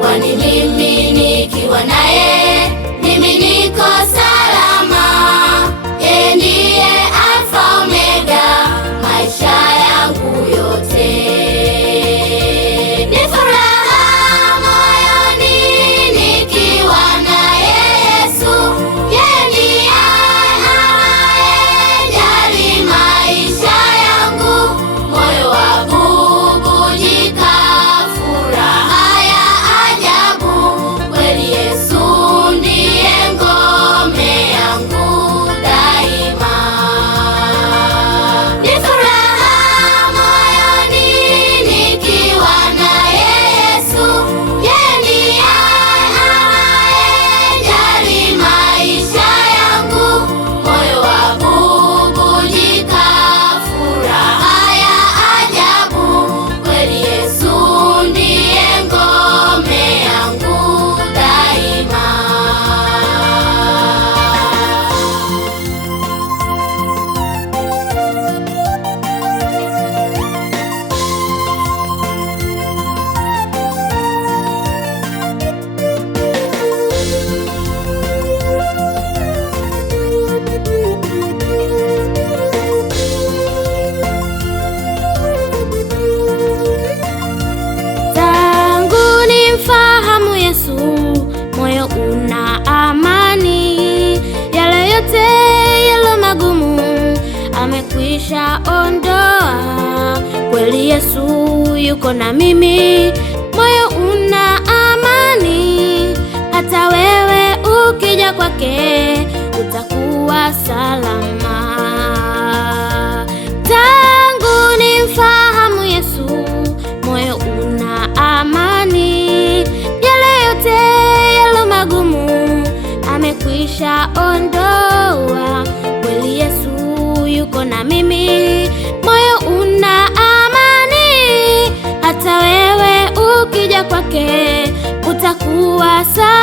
kwani mimi nikiwa naye, mimi niko salama. Yeye ndiye Alfa Omega, maisha yangu yote. Ni furaha moyoni nikiwa naye Yesu. Yeye ndiye anayejali maisha yangu, moyo wabubujika furaha ya ajabu. Kweli Yesu ndiye ngome yangu daima. Ni furaha moyoni nikiwa naye Yesu. Yeye ndiye anayejali maisha yangu, moyo wabubujika furaha ya ajabu. Kweli Yesu ndiye ngome yangu daima. Tangu nimfahamu Yesu, moyo una amani. Yale yote yalo magumu amekwisha ondoa. Kweli Yesu yuko na mimi, moyo una amani. Hata wewe ukija kwake utakuwa salama. Tangu nimfahamu Yesu, moyo una amani. Yale yote yalo magumu amekwisha ondoa. Kweli Yesu yuko na mimi, moyo una amani. Hata wewe ukija kwake utakuwa salama.